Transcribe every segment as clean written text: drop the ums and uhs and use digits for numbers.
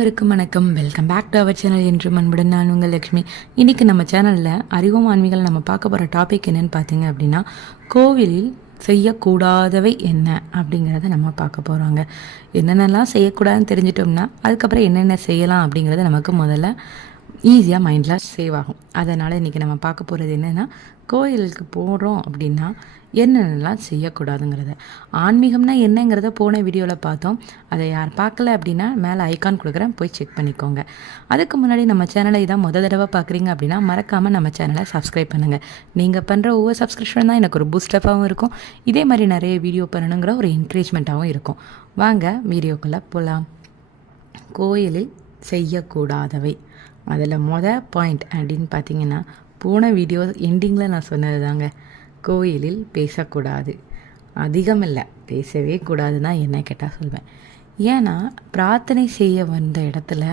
அனைவருக்கும் வணக்கம். Welcome back to our channel. என்று அன்புடன் நான் உங்கள் லக்ஷ்மி. இன்றைக்கி நம்ம சேனலில் அறிவோம் ஆன்மீகம் நம்ம பார்க்க போகிற டாபிக் என்னென்னு பார்த்தீங்க அப்படின்னா, கோவிலில் செய்யக்கூடாதவை என்ன அப்படிங்கிறத நம்ம பார்க்க போகிறோங்க. என்னென்னலாம் செய்யக்கூடாதுன்னு தெரிஞ்சிட்டோம்னா அதுக்கப்புறம் என்னென்ன செய்யலாம் அப்படிங்கிறது நமக்கு முதல்ல ஈஸியாக மைண்டில் சேவ் ஆகும். அதனால் இன்றைக்கி நம்ம பார்க்க போகிறது என்னென்னா, கோயிலுக்கு போகிறோம் அப்படின்னா என்னென்னலாம் செய்யக்கூடாதுங்கிறத. ஆன்மீகம்னா என்னங்கிறத போன வீடியோவில் பார்த்தோம். அதை யார் பார்க்கல அப்படின்னா மேலே ஐக்கான் கொடுக்குறேன், போய் செக் பண்ணிக்கோங்க. அதுக்கு முன்னாடி நம்ம சேனலை இதான் தடவை பார்க்குறீங்க அப்படின்னா மறக்காமல் நம்ம சேனலை சப்ஸ்கிரைப் பண்ணுங்கள். நீங்கள் பண்ணுற ஒவ்வொரு சப்ஸ்கிரிப்ஷன் தான் எனக்கு ஒரு பூஸ்டப்பாகவும் இருக்கும். இதே மாதிரி நிறைய வீடியோ பண்ணணுங்கிற ஒரு என்கரேஜ்மெண்ட்டாகவும் இருக்கும். வாங்க வீடியோக்குள்ளே போகலாம். கோயிலில் செய்யக்கூடாதவை அதில் பாயிண்ட் அப்படின்னு பார்த்தீங்கன்னா, போன வீடியோ எண்டிங்கில் நான் சொன்னது தாங்க. கோயிலில் பேசக்கூடாது. அதிகம் இல்லை, பேசவே கூடாது தான் என்ன கேட்டால் சொல்வேன். ஏன்னா பிரார்த்தனை செய்ய வந்த இடத்துல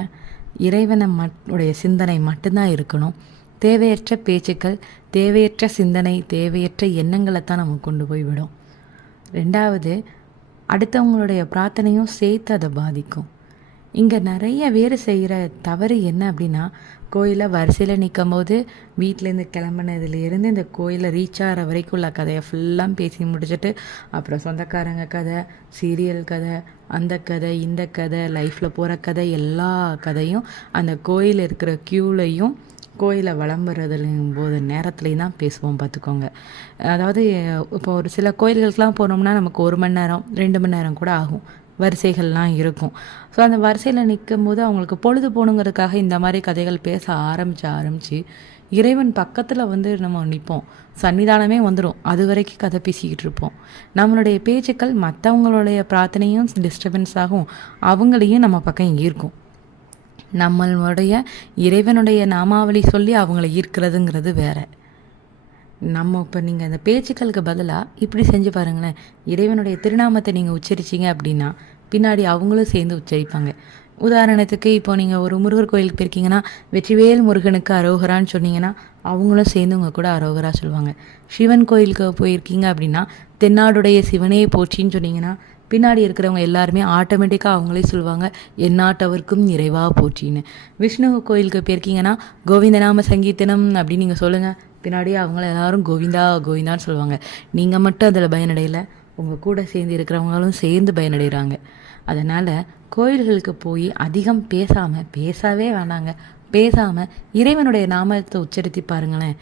இறைவனை உடைய சிந்தனை மட்டும்தான் இருக்கணும். தேவையற்ற பேச்சுக்கள், தேவையற்ற சிந்தனை, தேவையற்ற எண்ணங்களை தான் நம்ம கொண்டு போய் விடும். ரெண்டாவது, அடுத்தவங்களுடைய பிரார்த்தனையும் சேர்த்து அதை பாதிக்கும். இங்கே நிறைய பேர் செய்கிற தவறு என்ன அப்படின்னா, கோயிலில் வரிசையில் நிற்கும் போது வீட்டிலேருந்து கிளம்புனதுலேருந்து இந்த கோயிலை ரீச் ஆகிற வரைக்கும் உள்ள கதையை ஃபுல்லாக பேசி முடிச்சுட்டு அப்புறம் சொந்தக்காரங்க கதை, சீரியல் கதை, அந்த கதை, இந்த கதை, லைஃப்பில் போகிற கதை, எல்லா கதையும் அந்த கோயில் இருக்கிற க்யூலையும் கோயிலை விளம்புறதுலையும் போது நேரத்துலையும் தான் பேசுவோம், பார்த்துக்கோங்க. அதாவது இப்போ ஒரு சில கோயில்களுக்கெலாம் போனோம்னா நமக்கு 1 மணி நேரம் 2 மணி நேரம் கூட ஆகும். வரிசைகள்லாம் இருக்கும். ஸோ அந்த வரிசையில் நிற்கும் போது அவங்களுக்கு பொழுது போகணுங்கிறதுக்காக இந்த மாதிரி கதைகள் பேச ஆரம்பித்து இறைவன் பக்கத்தில் நம்ம நிற்போம். சன்னிதானமே வந்துடும், அது வரைக்கும் கதை பேசிக்கிட்டு இருப்போம். நம்மளுடைய பேச்சுக்கள் மற்றவங்களுடைய பிரார்த்தனையும் டிஸ்டர்பன்ஸ் ஆகும், அவங்களையும் நம்ம பக்கம் ஈர்க்கும். நம்மளுடைய இறைவனுடைய நாமாவளி சொல்லி அவங்கள ஈர்க்கிறதுங்கிறது வேற. நம்ம இப்போ நீங்கள் அந்த பேச்சுக்களுக்கு பதிலாக இப்படி செஞ்சு பாருங்களேன். இறைவனுடைய திருநாமத்தை நீங்கள் உச்சரிச்சிங்க அப்படின்னா பின்னாடி அவங்களும் சேர்ந்து உச்சரிப்பாங்க. உதாரணத்துக்கு இப்போ நீங்கள் ஒரு முருகர் கோயிலுக்கு போயிருக்கீங்கன்னா வெற்றிவேல் முருகனுக்கு அரோகரான்னு சொன்னீங்கன்னா அவங்களும் சேர்ந்து உங்கள் கூட அரோகரா சொல்லுவாங்க. சிவன் கோயிலுக்கு போயிருக்கீங்க அப்படின்னா தென்னாடுடைய சிவனே போற்றின்னு சொன்னீங்கன்னா பின்னாடி இருக்கிறவங்க எல்லாருமே ஆட்டோமேட்டிக்காக அவங்களே சொல்லுவாங்க, எந்நாட்டவர்க்கும் இறைவா போற்றின்னு. விஷ்ணு கோயிலுக்கு போயிருக்கீங்கன்னா கோவிந்தநாம சங்கீர்த்தனம் அப்படின்னு நீங்கள் சொல்லுங்கள், பின்னாடியே அவங்கள எல்லாரும் கோவிந்தா கோவிந்தான்னு சொல்லுவாங்க. நீங்கள் மட்டும் அதில் பயனடையலை, உங்கள் கூட சேர்ந்து இருக்கிறவங்களும் சேர்ந்து பயனடைகிறாங்க. அதனால் கோயில்களுக்கு போய் அதிகம் பேசவே வேணாங்க. பேசாமல் இறைவனுடைய நாமத்தை உச்சரித்து பாருங்களேன்.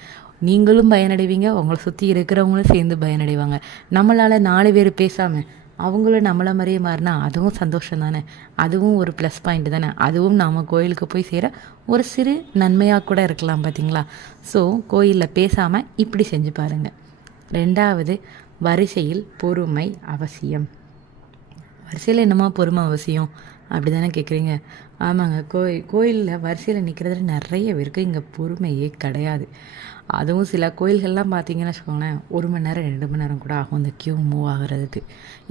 நீங்களும் பயனடைவீங்க, உங்களை சுற்றி இருக்கிறவங்களும் சேர்ந்து பயனடைவாங்க. நம்மளால் 4 பேர் பேசாமல் அவங்களும் நம்மளை மாதிரியே மாறினா அதுவும் சந்தோஷம் தானே, அதுவும் ஒரு ப்ளஸ் பாயிண்ட் தானே. அதுவும் நாம் கோயிலுக்கு போய் சேர ஒரு சிறு நன்மையாக கூட இருக்கலாம், பார்த்தீங்களா? ஸோ கோயிலில் பேசாமல் இப்படி செஞ்சு பாருங்கள். ரெண்டாவது, வரிசையில் பொறுமை அவசியம். வரிசையில் என்னமா பொறுமை அவசியம் அப்படி தானே கேட்குறீங்க? ஆமாங்க, கோயிலில் வரிசையில் நிற்கிறதுல நிறைய பேருக்கு இங்கே பொறுமையே கிடையாது. அதுவும் சில கோயில்கள்லாம் பார்த்தீங்கன்னு வச்சுக்கோங்களேன், 1 மணி நேரம் 2 மணி நேரம் கூட ஆகும் இந்த க்யூ மூவ் ஆகிறதுக்கு.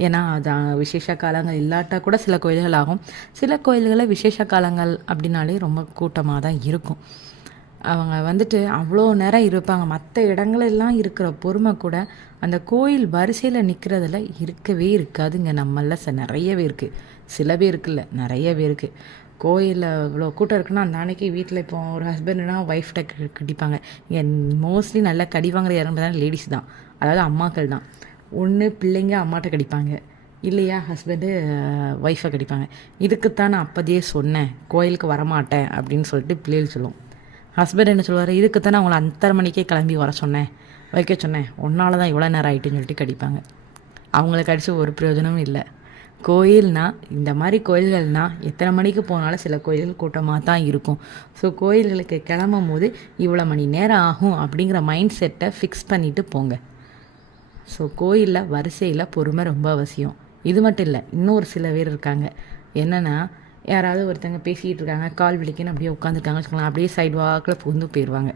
ஏன்னா அது விசேஷ காலங்கள் இல்லாட்டா கூட சில கோயில்கள் ஆகும். சில கோயில்களில் விசேஷ காலங்கள் அப்படின்னாலே ரொம்ப கூட்டமாக தான் இருக்கும். அவங்க அவ்வளோ நேரம் இருப்பாங்க. மற்ற இடங்களெல்லாம் இருக்கிற பொறுமை கூட அந்த கோயில் வரிசையில் நிற்கிறதுல இருக்கவே இருக்காதுங்க. நம்மளில் நிறையவே இருக்குது, சில பேருக்கு இல்லை, நிறைய பேருக்கு. கோயிலில் இவ்வளோ கூட்டம் இருக்குன்னா அந்த அன்னைக்கு வீட்டில் இப்போ ஒரு ஹஸ்பண்டுனா ஒய்ஃப்ட கடிப்பாங்க. இங்கே மோஸ்ட்லி நல்லா கடி வாங்குற யாரும் லேடிஸ் தான், அதாவது அம்மாக்கள் தான். ஒன்று பிள்ளைங்க அம்மாட்ட கடிப்பாங்க, இல்லையா ஹஸ்பண்டு ஒய்ஃபை கடிப்பாங்க. இதுக்குத்தான் நான் அப்போதையே சொன்னேன் கோயிலுக்கு வரமாட்டேன் அப்படின்னு சொல்லிட்டு பிள்ளைகள் சொல்லுவோம். ஹஸ்பண்ட் என்ன சொல்லுவார், இதுக்குத்தானே அவங்கள 5:30 மணிக்கே கிளம்பி வர சொன்னேன், வைக்க சொன்னேன், ஒன்றால் தான் இவ்வளோ நேரம் ஆகிட்டுன்னு சொல்லிட்டு கடிப்பாங்க. அவங்களுக்கு கடிச்சு ஒரு பிரயோஜனமும் இல்லை. கோயில்னால் இந்த மாதிரி கோயில்கள்னால் எத்தனை மணிக்கு போனாலும் சில கோயில்கள் கூட்டமாக தான் இருக்கும். ஸோ கோயில்களுக்கு கிளம்பும் போது இவ்வளோ மணி நேரம் ஆகும் அப்படிங்கிற மைண்ட் செட்டை ஃபிக்ஸ் பண்ணிவிட்டு போங்க. ஸோ கோயிலில் வரிசையில் பொறுமை ரொம்ப அவசியம். இது மட்டும் இல்லை, இன்னொரு சில பேர் இருக்காங்க. என்னென்னா, யாராவது ஒருத்தங்க பேசிக்கிட்டு இருக்காங்க, கால் விழிக்குன்னு அப்படியே உட்காந்துருக்காங்கன்னு வச்சுக்கலாம், அப்படியே சைடு வாக்கில் புகுந்து போயிடுவாங்க.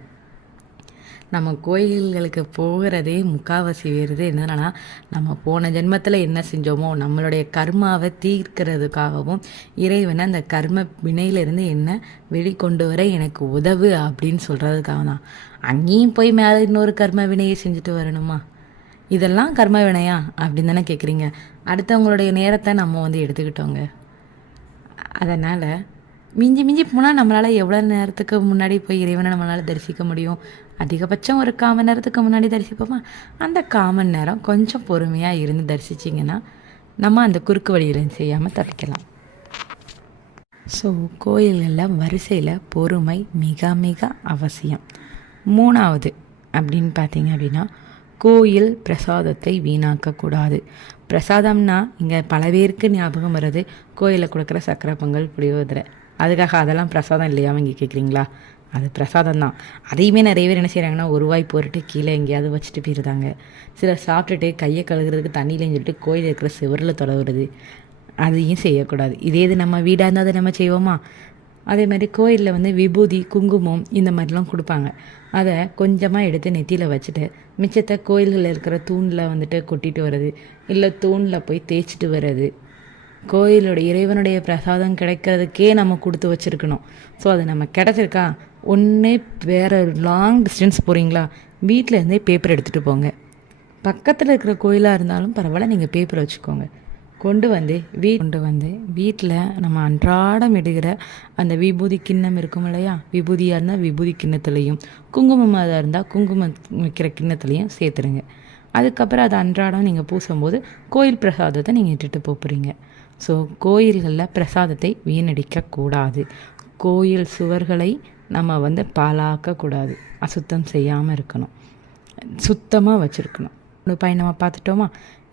நம்ம கோயில்களுக்கு போகிறதே முக்கால்வாசி வருது என்னன்னா, நம்ம போன ஜென்மத்தில் என்ன செஞ்சோமோ நம்மளுடைய கர்மாவை தீர்க்கிறதுக்காகவும் இறைவனை அந்த கர்ம வினையிலிருந்து என்ன வெளிக்கொண்டு வர எனக்கு உதவு அப்படின்னு சொல்கிறதுக்காக தான். அங்கேயும் போய் மேலே இன்னொரு கர்ம வினையை செஞ்சுட்டு வரணுமா? இதெல்லாம் கர்ம வினையா அப்படின்னு தானே கேட்குறீங்க. அடுத்தவங்களுடைய நேரத்தை நம்ம எடுத்துக்கிட்டோங்க. அதனால் மிஞ்சி மிஞ்சி போனால் நம்மளால் எவ்வளோ நேரத்துக்கு முன்னாடி போய் இறைவனை நம்மளால் தரிசிக்க முடியும்? அதிகபட்சம் ஒரு 1/4 மணி நேரத்துக்கு முன்னாடி தரிசிப்போமா? அந்த 1/4 மணி நேரம் கொஞ்சம் பொறுமையாக இருந்து தரிசிச்சிங்கன்னா நம்ம அந்த குறுக்கு வழியில் செய்யாமல் தப்பிக்கலாம். ஸோ கோயில்களில் வரிசையில் பொறுமை மிக மிக அவசியம். 3வது அப்படின்னு பார்த்தீங்க அப்படின்னா, கோயில் பிரசாதத்தை வீணாக்கக்கூடாது. பிரசாதம்னா இங்கே பல பேருக்கு ஞாபகம் வர்றது கோயிலில் கொடுக்குற சக்கரை பொங்கல் புளியோதரை. அதுக்காக அதெல்லாம் பிரசாதம் இல்லையா இங்கே கேட்குறீங்களா? அது பிரசாதம் தான். அதையுமே நிறைய பேர் என்ன செய்கிறாங்கன்னா, ஒரு வாய் போட்டுட்டு கீழே எங்கேயாவது வச்சுட்டு போயிருந்தாங்க. சிலர் சாப்பிட்டுட்டு கையை கழுகுறதுக்கு தண்ணியிலேன்னு சொல்லிட்டு கோயில் இருக்கிற சுவரில் தொடவுறது. அதையும் செய்யக்கூடாது. இதே இது நம்ம வீடாக இருந்தால் அதை நம்ம செய்வோமா? அதே மாதிரி கோயிலில் விபூதி குங்குமம் இந்த மாதிரிலாம் கொடுப்பாங்க. அதை கொஞ்சமாக எடுத்து நெத்தியில் வச்சுட்டு மிச்சத்தை கோயில்களில் இருக்கிற தூணில் கொட்டிட்டு வர்றது, இல்லை தூணில் போய் தேய்ச்சிட்டு வர்றது. கோயிலோட இறைவனுடைய பிரசாதம் கிடைக்கிறதுக்கே நம்ம கொடுத்து வச்சுருக்கணும். ஸோ அது நம்ம கிடச்சிருக்கா, ஒன்றே வேறு லாங் டிஸ்டன்ஸ் போகிறீங்களா, வீட்டில் இருந்தே பேப்பர் எடுத்துகிட்டு போங்க. பக்கத்தில் இருக்கிற கோயிலாக இருந்தாலும் பரவாயில்ல, நீங்கள் பேப்பர் வச்சுக்கோங்க. கொண்டு வந்து வீட்டில் நம்ம அன்றாடம் இடுகிற அந்த விபூதி கிண்ணம் இருக்கும் இல்லையா, விபூதியாக இருந்தால் விபூதி கிண்ணத்துலேயும், குங்குமமாக இருந்தால் குங்குமம் வைக்கிற கிண்ணத்துலேயும் சேர்த்துருங்க. அதுக்கப்புறம் அதை அன்றாடம் நீங்கள் பூசும்போது கோயில் பிரசாதத்தை நீங்கள் இட்டுட்டு போகிறீங்க. ஸோ கோயில்களில் பிரசாதத்தை வீணடிக்கக்கூடாது. கோயில் சுவர்களை நம்ம பாழாக்கக்கூடாது. அசுத்தம் செய்யாமல் இருக்கணும், சுத்தமாக வச்சுருக்கணும். ஒரு பாயிண்ட் நம்ம பார்த்துட்டோமா?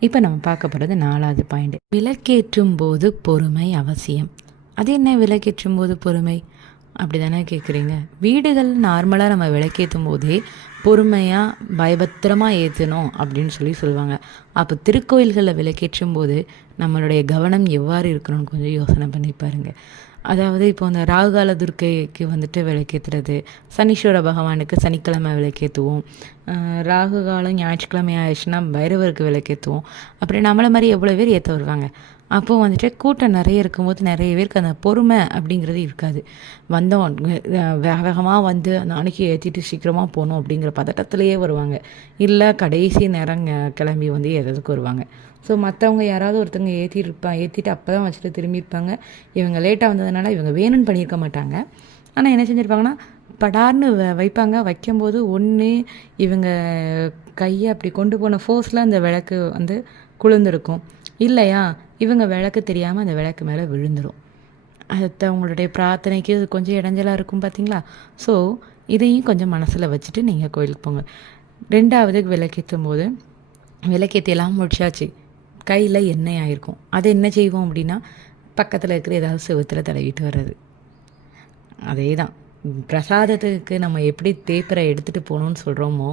இப்போ நம்ம பார்க்க போகிறது 4வது பாயிண்ட். விளக்கேற்றும் போது பொறுமை அவசியம். அது என்ன விளக்கேற்றும் போது பொறுமை அப்படி தானே கேட்குறீங்க? வீடுகள் நார்மலாக நம்ம விளக்கேற்றும் போதே பொறுமையாக பயபத்திரமாக ஏற்றணும் அப்படின்னு சொல்லுவாங்க. அப்போ திருக்கோயில்களில் விளக்கேற்றும் போது நம்மளுடைய கவனம் எவ்வாறு இருக்கணும்னு கொஞ்சம் யோசனை பண்ணி பாருங்கள். அதாவது இப்போ அந்த ராகுகால துர்க்கைக்கு விளக்கேற்றுறது, சனீஸ்வர பகவானுக்கு சனிக்கிழமை விளக்கேற்றுவோம், ராகு காலம் ஞாயிற்றுக்கிழமை ஆயிடுச்சுன்னா பைரவருக்கு விளக்கேற்றுவோம். அப்படி நம்மளை மாதிரி எவ்வளோ பேர் ஏற்ற வருவாங்க. அப்போது கூட்டம் நிறைய இருக்கும்போது நிறைய பேருக்கு அந்த பொறுமை அப்படிங்கிறது இருக்காது. வந்தோம் வேக வேகமாக அந்த அன்னைக்கு ஏற்றிட்டு சீக்கிரமாக போகணும் அப்படிங்கிற பதட்டத்திலேயே வருவாங்க. இல்லை கடைசி நேரம் கிளம்பி ஏற்றதுக்கு வருவாங்க. ஸோ மற்றவங்க யாராவது ஒருத்தவங்க ஏற்றிட்டு அப்போ தான் வச்சுட்டு திரும்பியிருப்பாங்க. இவங்க லேட்டாக வந்ததுனால இவங்க வேணும்னு பண்ணியிருக்க மாட்டாங்க. ஆனால் என்ன செஞ்சுருப்பாங்கன்னா, படார்னு வைப்பாங்க. வைக்கும்போது ஒன்று இவங்க கையை அப்படி கொண்டு போன ஃபோர்ஸில் அந்த விளக்கு குளிர்ந்துருக்கும். இல்லையா, இவங்க விளக்கு தெரியாமல் அந்த விளக்கு மேலே விழுந்துடும். அது அவங்களுடைய பிரார்த்தனைக்கு அது கொஞ்சம் இடைஞ்சலாக இருக்கும் பார்த்தீங்களா? ஸோ இதையும் கொஞ்சம் மனசில் வச்சுட்டு நீங்கள் கோயிலுக்கு போங்க. 2வது விளக்கேற்றும் போது விளக்கேற்றியெல்லாம் முடிச்சாச்சு, கையில் எண்ணெய் ஆகிருக்கும். அதை என்ன செய்வோம் அப்படின்னா, பக்கத்தில் இருக்கிற ஏதாவது செவுத்தில் தடவிட்டு வர்றது. அதே தான் பிரசாதத்துக்கு நம்ம எப்படி பேப்பரை எடுத்துகிட்டு போகணுன்னு சொல்கிறோமோ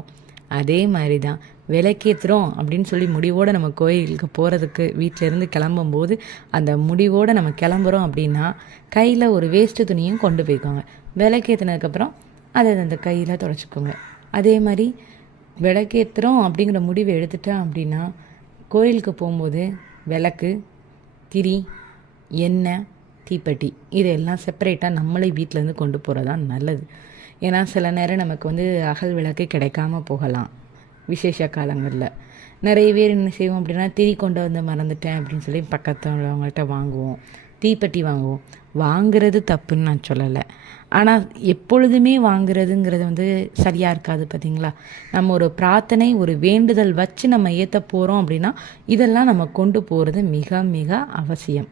அதே மாதிரி தான் விளக்கேற்றுறோம் அப்படின்னு சொல்லி முடிவோடு நம்ம கோயிலுக்கு போகிறதுக்கு வீட்டிலேருந்து கிளம்பும்போது அந்த முடிவோடு நம்ம கிளம்புறோம் அப்படின்னா கையில் ஒரு வேஸ்ட்டு துணியும் கொண்டு போய்க்கோங்க. விளக்கேற்றினதுக்கப்புறம் அதை அந்த கையில் துடைச்சிக்கோங்க. அதே மாதிரி விளக்கேற்றுறோம் அப்படிங்கிற முடிவை எடுத்துட்டோம் அப்படின்னா கோயிலுக்கு போகும்போது விளக்கு, திரி, எண்ணெய், தீப்பெட்டி இதெல்லாம் செப்பரேட்டாக நம்மளே வீட்டிலேருந்து கொண்டு போகிறது தான் நல்லது. ஏன்னா சில நேரம் நமக்கு அகல் விளக்கு கிடைக்காம போகலாம். விசேஷ காலங்களில் நிறைய பேர் என்ன செய்வோம் அப்படின்னா, திரி கொண்டு மறந்துட்டேன் அப்படின்னு சொல்லி பக்கத்தில் உள்ளவங்கள்ட்ட வாங்குவோம், தீப்பெட்டி வாங்குவோம். வாங்குறது தப்புன்னு நான் சொல்லலை, ஆனால் எப்பொழுதுமே வாங்குறதுங்கிறது சரியாக இருக்காது பார்த்தீங்களா? நம்ம ஒரு பிரார்த்தனை, ஒரு வேண்டுதல் வச்சு நம்ம ஏற்ற போகிறோம் அப்படின்னா இதெல்லாம் நம்ம கொண்டு போகிறது மிக மிக அவசியம்.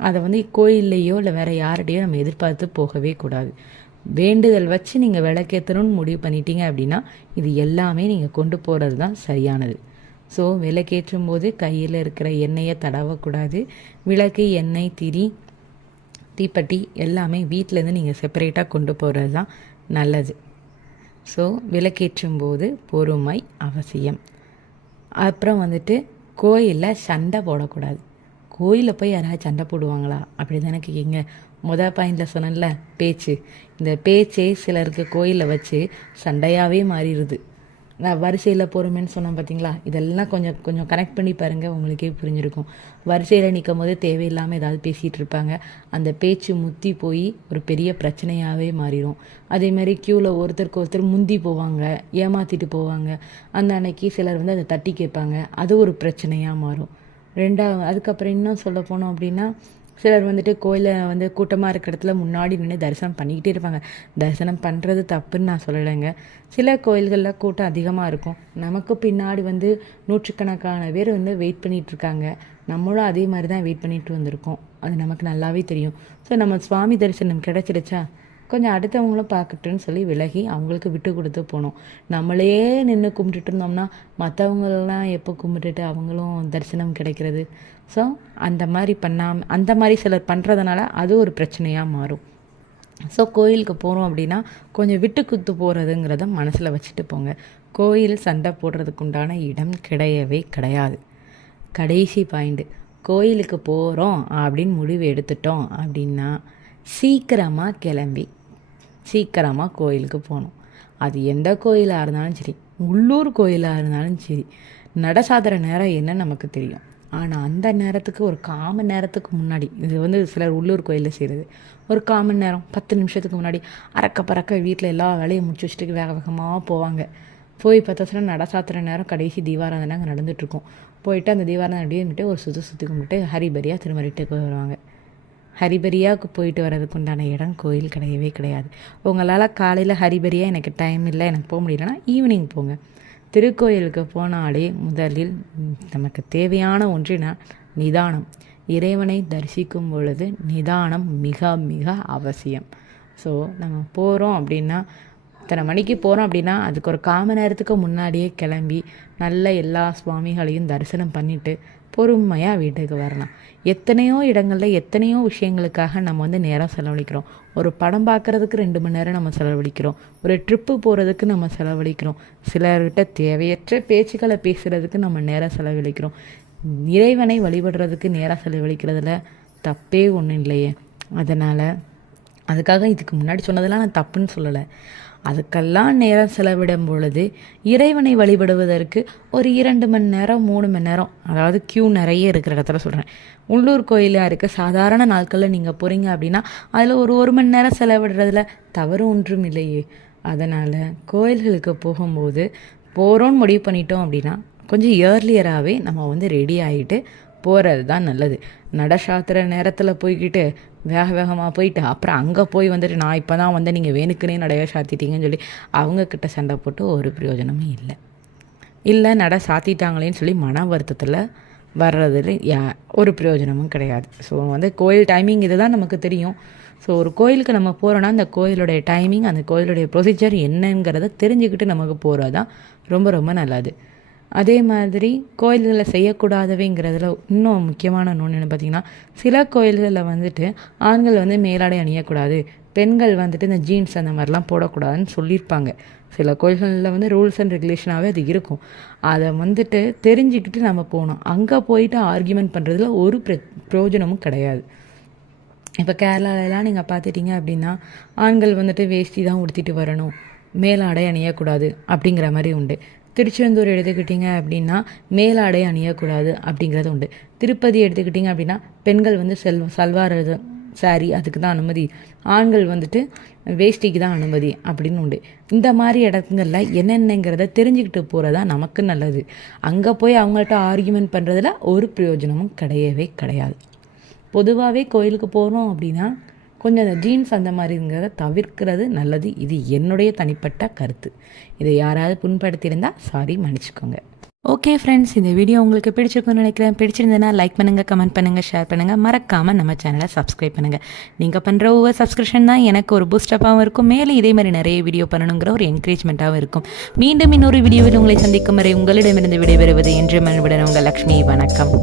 அதை கோயில்லையோ இல்லை வேறு யார்கிட்டையோ நம்ம எதிர்பார்த்து போகவே கூடாது. வேண்டுதல் வச்சு நீங்கள் விளக்கேற்றணும்னு முடிவு பண்ணிட்டீங்க அப்படின்னா இது எல்லாமே நீங்கள் கொண்டு போகிறது தான் சரியானது. ஸோ விளக்கேற்றும் போது கையில் இருக்கிற எண்ணெயை தடவக்கூடாது. விளக்கு, எண்ணெய், திரி, தீப்பெட்டி எல்லாமே வீட்டிலேருந்து நீங்கள் செப்பரேட்டாக கொண்டு போகிறது தான் நல்லது. ஸோ விளக்கேற்றும் போது பொறுமை அவசியம். அப்புறம் கோயிலில் சண்டை போடக்கூடாது. கோயிலில் போய் யாராவது சண்டை போடுவாங்களா அப்படி தானே கேட்குங்க. பாயிண்டில் சொன்னேன்ல, பேச்சு. இந்த பேச்சே சிலருக்கு கோயிலில் வச்சு சண்டையாகவே மாறிடுது. நான் வரிசையில் போகிறோமேன்னு சொன்னேன் பார்த்தீங்களா? இதெல்லாம் கொஞ்சம் கொஞ்சம் கனெக்ட் பண்ணி பாருங்கள், உங்களுக்கே புரிஞ்சிருக்கும். வரிசையில் நிற்கும் போது தேவையில்லாமல் ஏதாவது பேசிகிட்டு இருப்பாங்க. அந்த பேச்சு முத்தி போய் ஒரு பெரிய பிரச்சனையாகவே மாறிடும். அதேமாதிரி க்யூவில் ஒருத்தருக்கு ஒருத்தர் முந்தி போவாங்க, ஏமாற்றிட்டு போவாங்க. அந்த அன்னைக்கு சிலர் அதை தட்டி கேட்பாங்க, அது ஒரு பிரச்சனையாக மாறும். அதுக்கப்புறம் இன்னும் சொல்ல போனோம் அப்படின்னா, சிலர் வந்துட்டு கோயிலில் வந்து கூட்டமாக இருக்கிற இடத்துல முன்னாடி நின்று தரிசனம் பண்ணிக்கிட்டே இருப்பாங்க. தரிசனம் பண்ணுறது தப்புன்னு நான் சொல்லலைங்க. சில கோயில்களில் கூட்டம் அதிகமாக இருக்கும். நமக்கு பின்னாடி வந்து நூற்றுக்கணக்கான பேர் வந்து வெயிட் பண்ணிகிட்ருக்காங்க. நம்மளும் அதே மாதிரி தான் வெயிட் பண்ணிட்டு வந்திருக்கோம். அது நமக்கு நல்லாவே தெரியும். ஸோ நம்ம சுவாமி தரிசனம் கிடச்சிருச்சா, கொஞ்சம் அடுத்தவங்களும் பார்க்கட்டுன்னு சொல்லி விலகி அவங்களுக்கு விட்டு கொடுத்து போனோம். நம்மளே நின்று கும்பிட்டுட்டு இருந்தோம்னா மற்றவங்களெல்லாம் எப்போ கும்பிட்டுட்டு அவங்களும் தரிசனம் கிடைக்கிறது. ஸோ அந்த மாதிரி சிலர் பண்ணுறதுனால அது ஒரு பிரச்சனையாக மாறும். ஸோ கோயிலுக்கு போகிறோம் அப்படின்னா கொஞ்சம் விட்டு கொடுத்து போகிறதுங்கிறத மனசில் வச்சுட்டு போங்க. கோயில் சண்டை போடுறதுக்கு உண்டான இடம் கிடையவே கிடையாது. கடைசி பாயிண்ட்டு, கோயிலுக்கு போகிறோம் அப்படின்னு முடிவு எடுத்துட்டோம் அப்படின்னா சீக்கிரமாக கிளம்பி சீக்கிரமாக கோயிலுக்கு போகணும். அது எந்த கோயிலாக இருந்தாலும் சரி, உள்ளூர் கோயிலாக இருந்தாலும் சரி, நட சாத்துற நேரம் என்ன நமக்கு தெரியும். ஆனால் அந்த நேரத்துக்கு ஒரு 1/4 மணி நேரத்துக்கு முன்னாடி, இது வந்து சிலர் உள்ளூர் கோயிலில் செய்கிறது, ஒரு 1/4 மணி நேரம் 10 நிமிஷத்துக்கு முன்னாடி அறக்க பறக்க வீட்டில் எல்லா வேலையும் முடிச்சு வச்சுட்டு வேக வேகமாக போவாங்க. போய் பார்த்தா நட சாத்துற நேரம் கடைசி தீபாராதனை அங்கே நடந்துகிட்ருக்கும். போயிட்டு அந்த தீபாராதனை அப்படியே இருந்துட்டு ஒரு சுற்றி கும்பிட்டு ஹரிபரியாக திரும்ப ரிட்டுக்கு வருவாங்க. ஹரிபரியாவுக்கு போயிட்டு வர்றதுக்கு உண்டான இடம் கோயில் கிடையவே கிடையாது. உங்களால் காலையில் ஹரிபரியாக எனக்கு டைம் இல்லை, எனக்கு போக முடியலன்னா ஈவினிங் போங்க. திருக்கோயிலுக்கு போனாலே முதலில் நமக்கு தேவையான ஒன்றினா நிதானம். இறைவனை தரிசிக்கும் பொழுது நிதானம் மிக மிக அவசியம். ஸோ நம்ம போகிறோம் அப்படின்னா, இத்தனை மணிக்கு போகிறோம் அப்படின்னா அதுக்கு ஒரு 1/4 மணி நேரத்துக்கு முன்னாடியே கிளம்பி நல்ல எல்லா சுவாமிகளையும் தரிசனம் பண்ணிவிட்டு பொறுமையாக வீட்டுக்கு வரலாம். எத்தனையோ இடங்களில் எத்தனையோ விஷயங்களுக்காக நம்ம வந்து நேரம் செலவழிக்கிறோம். ஒரு படம் பார்க்குறதுக்கு 2 மணி நேரம் நம்ம செலவழிக்கிறோம். ஒரு ட்ரிப்பு போகிறதுக்கு நம்ம செலவழிக்கிறோம். சிலர்கிட்ட தேவையற்ற பேச்சுக்களை பேசுகிறதுக்கு நம்ம நேரம் செலவழிக்கிறோம். இறைவனை வழிபடுறதுக்கு நேரம் செலவழிக்கிறதுல தப்பே ஒன்றும் இல்லையே. அதனால் அதுக்காக இதுக்கு முன்னாடி சொன்னதெல்லாம் நான் தப்புன்னு சொல்லலை. அதுக்கெல்லாம் நேரம் செலவிடும் பொழுது இறைவனை வழிபடுவதற்கு ஒரு 2 மணி நேரம் 3 மணி நேரம், அதாவது க்யூ நிறைய இருக்கிற இடத்துல சொல்கிறேன். உள்ளூர் கோயிலாக இருக்க சாதாரண நாட்களில் நீங்கள் போகிறீங்க அப்படின்னா அதில் ஒரு 1 மணி நேரம் செலவிடுறதுல தவறு ஒன்றும் இல்லையே. அதனால் கோயில்களுக்கு போகும்போது போகிறோன்னு முடிவு பண்ணிட்டோம் அப்படின்னா கொஞ்சம் இயர்லியராகவே நம்ம வந்து ரெடி ஆகிட்டு போகிறது தான் நல்லது. நட சாத்துற நேரத்தில் போய்கிட்டு வேகமாக போயிட்டு அப்புறம் அங்கே போய் வந்துட்டு நான் இப்போ தான் வந்து நீங்கள் வேணுக்குனே நடைய சாத்திட்டீங்கன்னு சொல்லி அவங்கக்கிட்ட சண்டை போட்டு ஒரு பிரயோஜனமும் இல்லை. நட சாத்திட்டாங்களேன்னு சொல்லி மன வருத்தத்தில் வர்றதுல ஒரு பிரயோஜனமும் கிடையாது. ஸோ வந்து கோயில் டைமிங் இது தான் நமக்கு தெரியும். ஸோ ஒரு கோயிலுக்கு நம்ம போகிறோன்னா அந்த கோயிலுடைய டைமிங், அந்த கோயிலுடைய ப்ரொசீஜர் என்னங்கிறத தெரிஞ்சுக்கிட்டு நமக்கு போகிறது தான் ரொம்ப ரொம்ப நல்லது. அதே மாதிரி கோயில்களில் செய்யக்கூடாதவைங்கிறதுல இன்னும் முக்கியமான ஒன்று பார்த்திங்கன்னா, சில கோயில்களில் வந்துட்டு ஆண்கள் வந்து மேலாடை அணியக்கூடாது, பெண்கள் வந்துட்டு இந்த ஜீன்ஸ் அந்த மாதிரிலாம் போடக்கூடாதுன்னு சொல்லியிருப்பாங்க. சில கோயில்களில் வந்து ரூல்ஸ் அண்ட் ரெகுலேஷனாகவே அது இருக்கும். அதை வந்துட்டு தெரிஞ்சுக்கிட்டு நம்ம போகணும். அங்கே போயிட்டு ஆர்கியூமெண்ட் பண்ணுறதுல ஒரு பிரயோஜனமும் கிடையாது. இப்போ கேரளாலெலாம் நீங்கள் பார்த்துட்டிங்க அப்படின்னா ஆண்கள் வந்துட்டு வேஷ்டி தான் உடுத்திட்டு வரணும், மேலாடை அணியக்கூடாது அப்படிங்கிற மாதிரி உண்டு. திருச்செந்தூர் எடுத்துக்கிட்டிங்க அப்படின்னா மேலாடை அணியக்கூடாது அப்படிங்கிறது உண்டு. திருப்பதி எடுத்துக்கிட்டிங்க அப்படின்னா பெண்கள் வந்து சல்வார் சாரி அதுக்கு தான் அனுமதி, ஆண்கள் வந்துட்டு வேஷ்டிக்கு தான் அனுமதி அப்படின்னு உண்டு. இந்த மாதிரி இடத்துங்களில் என்னென்னங்கிறத தெரிஞ்சுக்கிட்டு போகிறதா நமக்கு நல்லது. அங்கே போய் அவங்கள்ட்ட ஆர்கியூமெண்ட் பண்ணுறதுல ஒரு பிரயோஜனமும் கிடையவே கிடையாது. பொதுவாகவே கோயிலுக்கு போகிறோம் அப்படின்னா கொஞ்சம் அந்த ஜீன்ஸ் அந்த மாதிரிங்கிறத தவிர்க்கிறது நல்லது. இது என்னுடைய தனிப்பட்ட கருத்து. இதை யாராவது புண்படுத்தியிருந்தால் சாரி, மன்னிச்சுக்கோங்க. ஓகே ஃப்ரெண்ட்ஸ், இந்த வீடியோ உங்களுக்கு பிடிச்சிருக்குன்னு நினைக்கிறேன். பிடிச்சிருந்தேன்னா லைக் பண்ணுங்கள், கமெண்ட் பண்ணுங்கள், ஷேர் பண்ணுங்கள். மறக்காமல் நம்ம சேனலை சப்ஸ்கிரைப் பண்ணுங்கள். நீங்கள் பண்ணுற ஒவ்வொரு சப்ஸ்கிரிப்ஷன் தான் எனக்கு ஒரு பூஸ்டப்பாகவும் இருக்கும். மேலே இதே மாதிரி நிறைய வீடியோ பண்ணணுங்கிற ஒரு என்கரேஜ்மெண்ட்டாகவும் இருக்கும். மீண்டும் இன்னொரு வீடியோவில் உங்களை சந்திக்கும் வரை உங்களிடமிருந்து விடைபெறுவது என்று மண்புடன் உங்கள் லக்ஷ்மி. வணக்கம்.